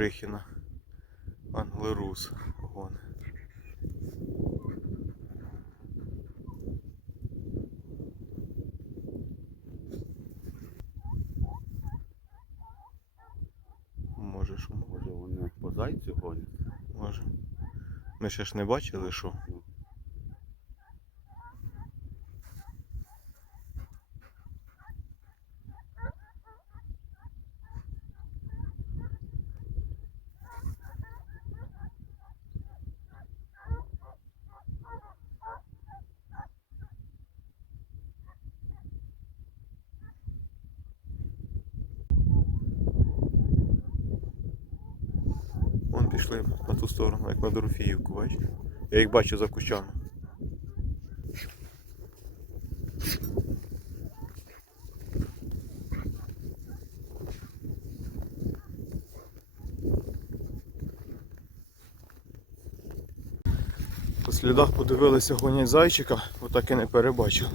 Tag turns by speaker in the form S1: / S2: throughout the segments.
S1: Брихіна. Англерус. Вон. Може, що
S2: Може вони по зайцю гонять.
S1: може. Ми ще ж не бачили, що. Вон пішли на ту сторону, як на Дорофіївку, бачиш? Я їх бачу за кущами. По слідах подивилися гонять зайчика, бо так і не перебачив.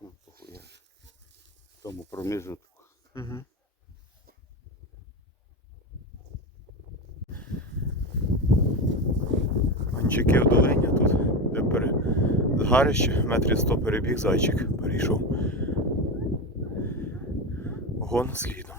S2: Ну, похуя. В тому проміжутку.
S1: Угу. Гончики в долині тут, де пере... згарище, метрів 100 перебіг зайчик перейшов. Гон слідом.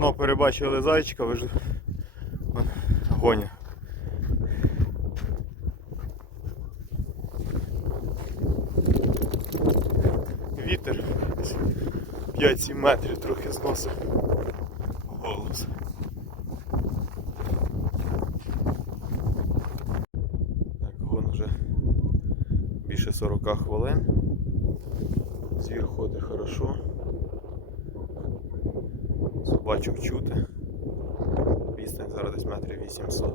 S1: Ну, перебачили зайчика, ви ж гоня. Вітер 5-7 метрів трохи зносив голос. Так, гон вже більше 40 хвилин. Звір ходить хорошо. Собачок чути. Відстань зараз десь метрів 800.